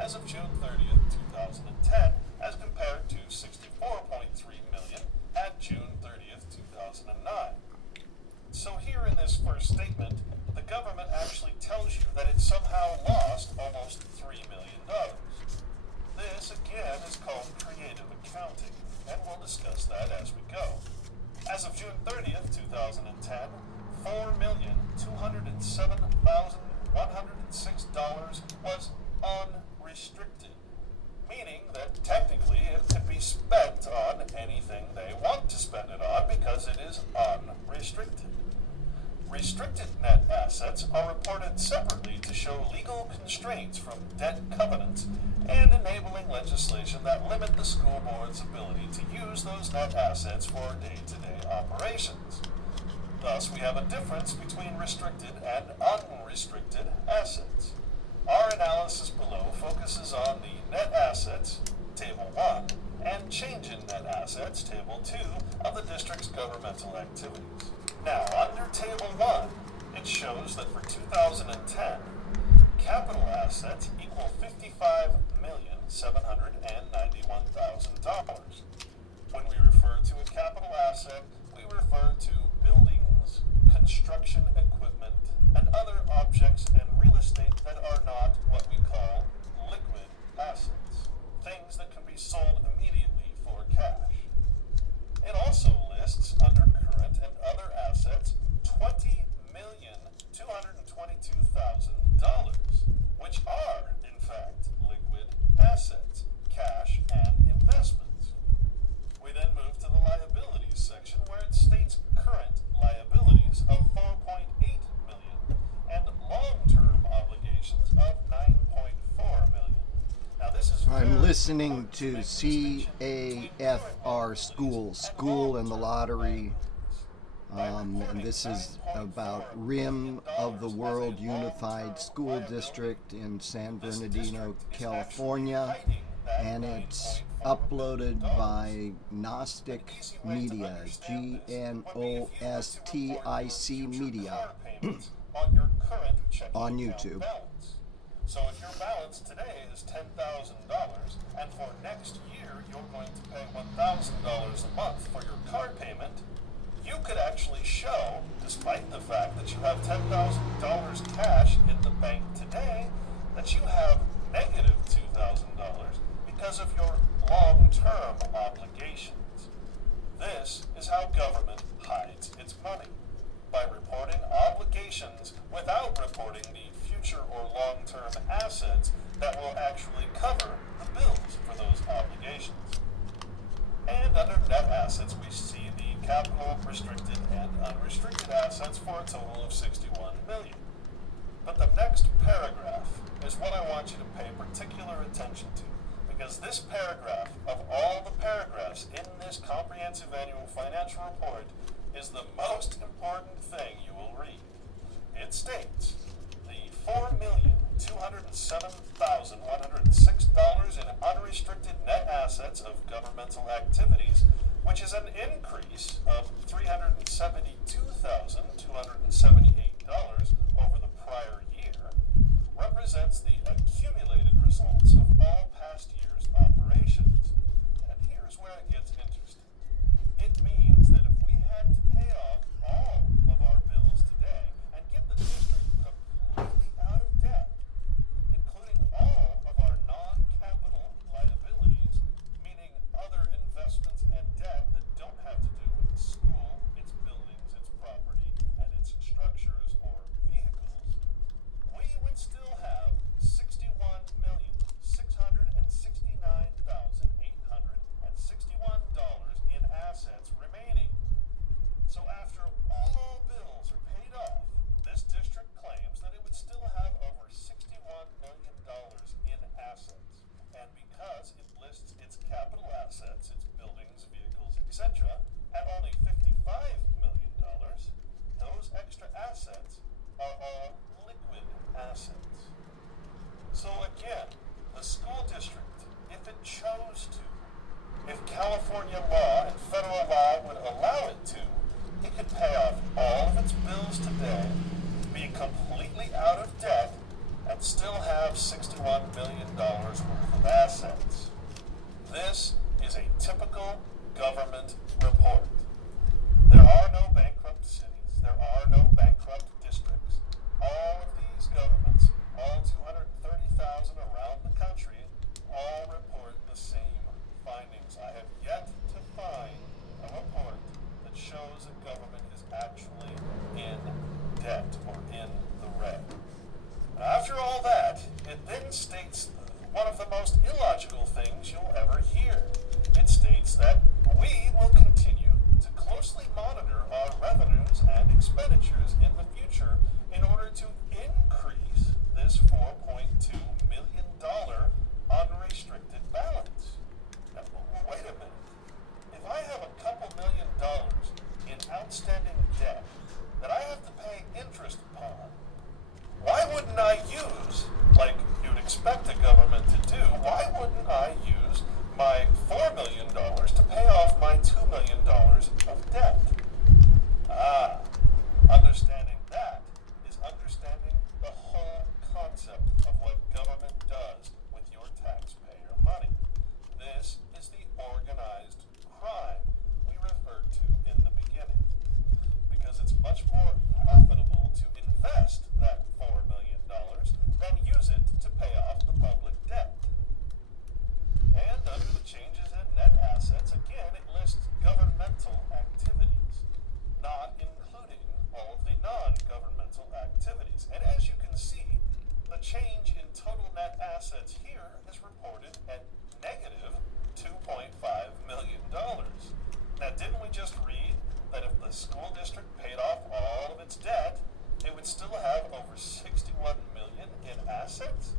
as of June 30th, 2010, as compared to $64.3 million at June 30th, 2009. So here in this first statement, the government actually tells you that it somehow lost almost $3 million. This, again, is called creative accounting, and we'll discuss that as we go. As of June 30th, 2010, $4,207,106 was unrestricted, meaning that technically it could be spent on anything they want to spend it on because it is unrestricted. Restricted net assets are reported separately to show legal constraints from debt covenants and enabling legislation that limit the school board's ability to use those net assets for day-to-day operations. Thus, we have a difference between restricted and unrestricted assets. Our analysis below focuses on the net assets, Table 1, and change in net assets, Table 2, of the district's governmental activities. Now, under Table 1, it shows that for 2010, capital assets equal $55,791,000. When we refer to a capital asset, we refer to buildings, construction equipment, and other objects and real estate that are not what we call liquid assets, things that can be sold immediately for cash. It also lists under current and other assets $20,222,000, which are, in fact, liquid assets, cash, and investments. We then move to the liabilities section where it states current liabilities of $4.8 million and long-term obligations of $9.4 million. Now this is I'm listening to CAFR School and the Lottery, and this is about RIM of the World Unified School District in San Bernardino, California, and it's uploaded by Gnostic Media, GNOSTIC Media, on YouTube. So if your balance today is $10,000, and for next year you're going to pay $1,000 a month for your car payment, you could actually show, despite the fact that you have $10,000 cash in the bank today, that you have negative $2,000 because of your long-term obligations. This is how government hides its money, by reporting obligations without reporting the future or long-term assets that will actually cover the bills for those obligations. And under net assets, we see the capital, restricted, and unrestricted assets for a total of $61 million. But the next paragraph is what I want you to pay particular attention to, because this paragraph, of all the paragraphs in this comprehensive annual financial report, is the most important thing you will read. It states, the $4,207,106 in unrestricted net assets of governmental activities, which is an increase of $372,278 over the prior year, represents the accumulated results of all past year's operations. And here's where it gets interesting. It means that if we had to pay off all of our bills today and get the district completely out of debt, including all of our non-capital liabilities, meaning other investments and debt that don't have to do with the school, its buildings, its property, and its structures or vehicles, we would still have $61,669,861 in assets remaining. So after all bills are paid off, this district claims that it would still have over $61 million in assets. And because it lists its capital assets, its buildings, vehicles, etc., at only $55 million, those extra assets are all liquid assets. So again, the school district, if it chose to, if California law and federal law would allow it to, it could pay off all of its bills today, be completely out of debt, and but still have $61 million worth of assets. This is a typical government report. There are no bankrupt cities. There are no bankrupt districts. All of these governments, all 230,000 around the country, all report the same findings. I have yet to find a report that shows that government is actually in debt or in the red. After all that, it then states one of the most illogical things you'll ever hear. It states that we will continue to closely monitor our revenues and expenditures in the future in order to increase this $4.2 million unrestricted balance. Now, wait a minute. If I have a couple $1,000,000 in outstanding debt that I have to pay interest upon, why wouldn't I use, like you'd expect a government to do, why wouldn't I use my $4 million to pay off my $2 million of debt? Understanding that is understanding the whole concept of what government does with your taxpayer money. This is the organized crime we referred to in the beginning, because it's much more profitable to invest that $4 million than use it to pay off the public debt. And under the changes in net assets, again, it lists governmental activities, not including all of the non-governmental activities. And as you can see, the change in total net assets here is reported at negative $2.5 million. Now, didn't we just read that if the school district paid off all of its debt, it would still have over $61 million in assets?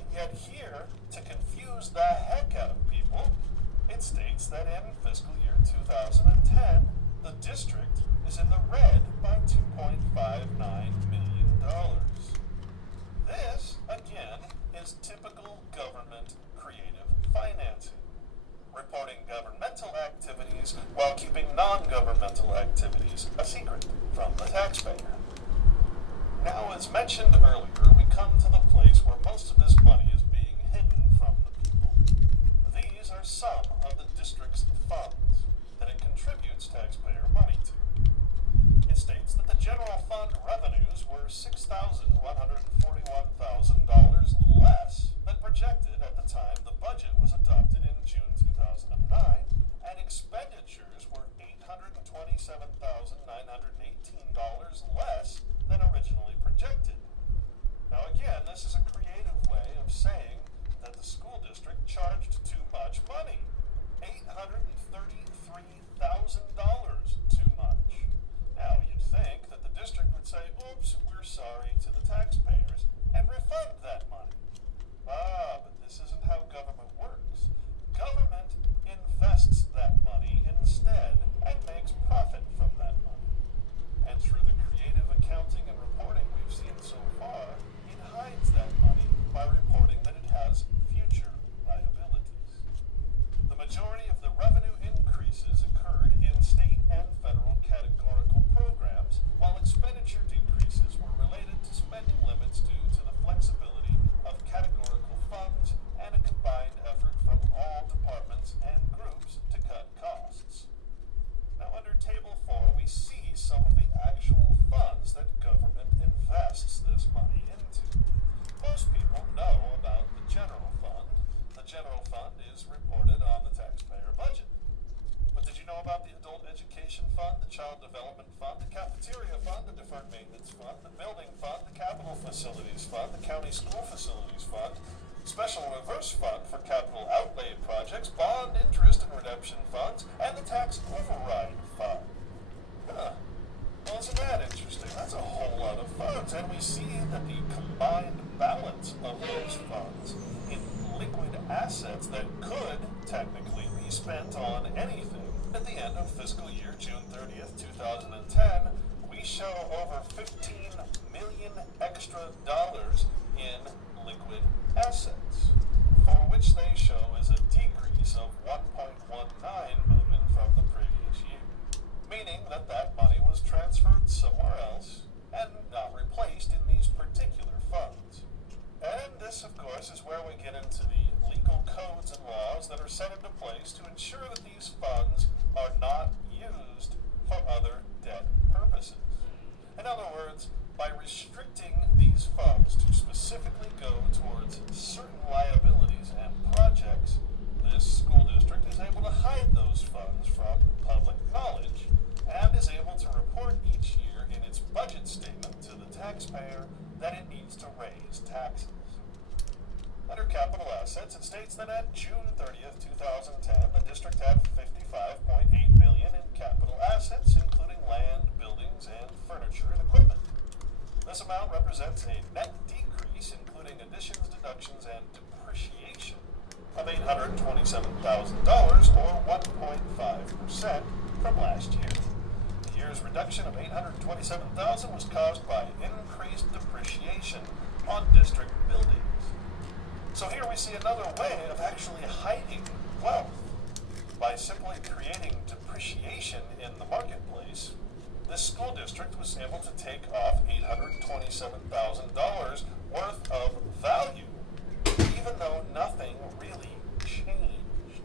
And yet here, to confuse the heck out of people, it states that in fiscal year 2010, the district is in the red by $2.59 million. This, again, is typical government creative financing, reporting governmental activities while keeping non-governmental activities a secret from the taxpayer. Now, as mentioned earlier, we come to the place where most of this money is being hidden from the people. These are some of the district's funds that it contributes taxpayer money to. It states that the general fund revenues were $6,141,000 less than projected at the time the budget was adopted in June 2009, and expenditures were $827,918 less than originally projected. Now again, this is a creative way of saying that the school district charged too much money. $833,000 too much. Now you'd think that the district would say, oops, we're sorry to the taxpayers, and refund that money. But this isn't how government works. Government invests that money instead and makes profit from that money. And through the creative accounting and reporting we've seen so far, it hides that money by reporting that it has future liabilities. The majority of the revenue increases occurred in state and federal categorical programs, while expenditure decreases were related to spending limits due to the flexibility of categorical funds and a combined effort from all departments and groups to cut costs. Now, under Table 4, we see some of the actual funds that government invests this money into. Most people know about the general fund. The general fund is reported on the taxpayer budget. But did you know about the adult education fund, the child development fund, the cafeteria fund, the deferred maintenance fund, the building fund, the capital facilities fund, the county school facilities fund, special reverse fund for capital outlay projects, bond interest and redemption funds, and the tax override fund? Well, isn't that interesting? That's a whole lot of funds, and we see that the combined balance of those funds in liquid assets that could technically be spent on anything at the end of fiscal year June 30th, 2010, we show over $15 million extra dollars in liquid assets, for which they show as a decrease of $1.19 million from the previous year, meaning that that money was transferred somewhere else and not replaced in these particular funds. assets, it states that at June 30th, 2010, the district had $55.8 million in capital assets, including land, buildings, and furniture and equipment. This amount represents a net decrease, including additions, deductions, and depreciation, of $827,000, or 1.5% from last year. The year's reduction of $827,000 was caused by increased depreciation on district buildings. So here we see another way of actually hiding wealth. By simply creating depreciation in the marketplace, this school district was able to take off $827,000 worth of value, even though nothing really changed.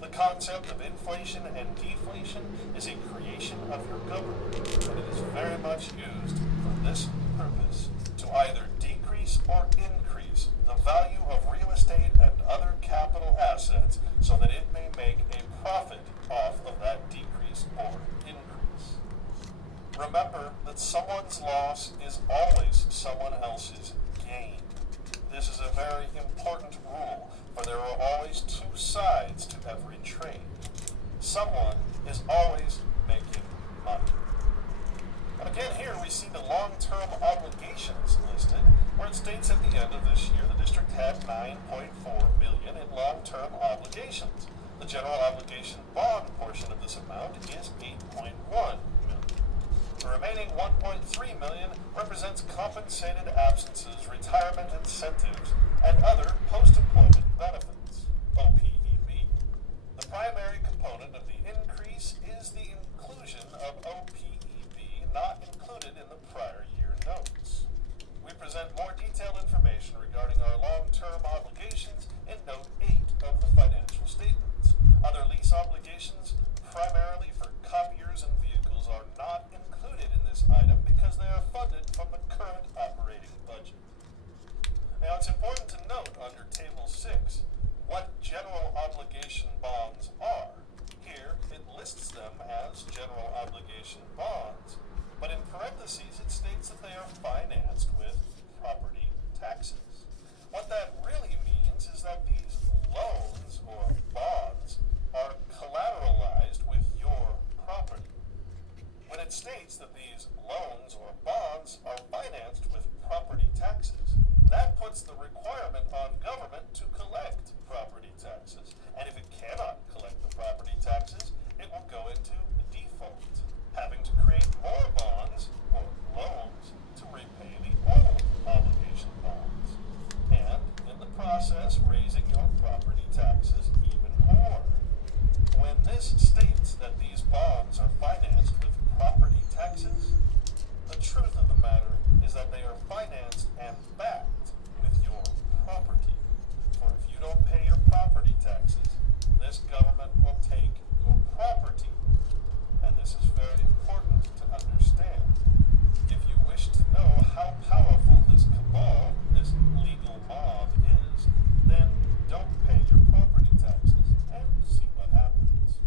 The concept of inflation and deflation is a creation of your government, and it is very much used for this purpose, to either decrease or increase the value of real estate and other capital assets so that it may make a profit off of that decrease or increase. Remember that someone's loss is always someone else's gain. This is a very important rule, for there are always two sides to every trade. Someone is always making money. And again, here we see the long-term obligations listed, where it states at the end of this year the district had $9.4 million in long-term obligations. The general obligation bond portion of this amount is $8.1 million. The remaining $1.3 million represents compensated absences, retirement incentives, and other post-employment benefits, OPEB. The primary component of the increase is the inclusion of OPEB not included in the prior year notes. We present more detailed information regarding our long-term obligations in Note 8 of the financial statements. Other lease obligations, primarily for copiers and vehicles, are not included in this item because they are funded from the current operating budget. Now, it's important to note under Table 6 what general obligation bonds are. Here, it lists them as general obligation bonds, but in parentheses it states that they are financed with property taxes. What that really means is that these loans or bonds are collateralized with your property. When it states that these loans or bonds are financed with property taxes, that puts the requirement on government to collect property taxes. And if it cannot collect the property taxes, it will go into default, having to create more bonds or loans to repay the old obligation bonds, and in the process raising your property taxes even more. When this states that these bonds are financed with property taxes, the truth of the matter is that they are financed and backed with your property. For if you don't pay your property taxes, this government will take your property. And this is very important to understand. If you wish to know how powerful this cabal, this legal mob is, then don't pay your property taxes and see what happens.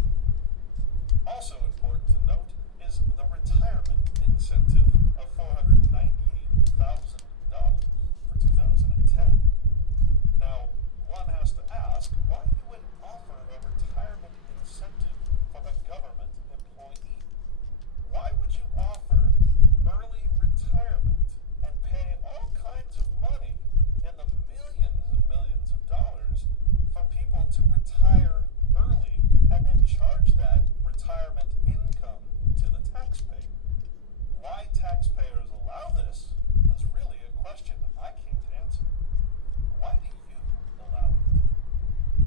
Also important to note is the retirement incentive of $498,000 for 2010. Now, one has to ask why you would offer a retirement incentive for a government employee. Why would you offer early retirement and pay all kinds of money in the millions and millions of dollars for people to retire early and then charge that retirement income to the taxpayer? Why taxpayers allow this is really a question I can't answer. Why do you allow it?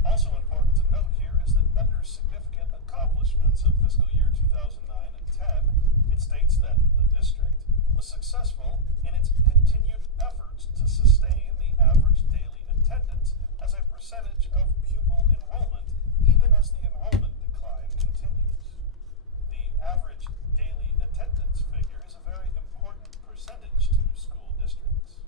Also important to note here is that under significant accomplishments of fiscal year 2009 and 10, it states that the district was successful in its continued efforts to sustain the average daily attendance as a percentage of pupil enrollment, even as the enrollment decline continues. The average daily attendance figure is a very important percentage to school districts.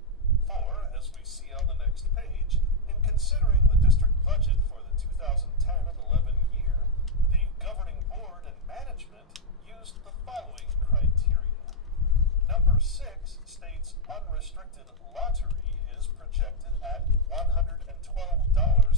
For, as we see on the next page, in considering the district budget for the 2010 and 11 year, the governing board and management used the following criteria. Number 6 states unrestricted lottery is projected at $112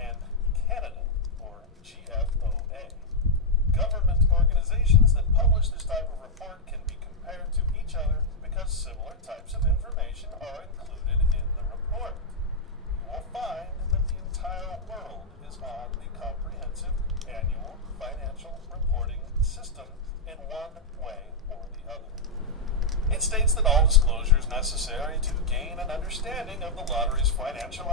and Canada, or GFOA. Government organizations that publish this type of report can be compared to each other because similar types of information are included in the report. You will find that the entire world is on the comprehensive annual financial reporting system in one way or the other. It states that all disclosures necessary to gain an understanding of the lottery's financial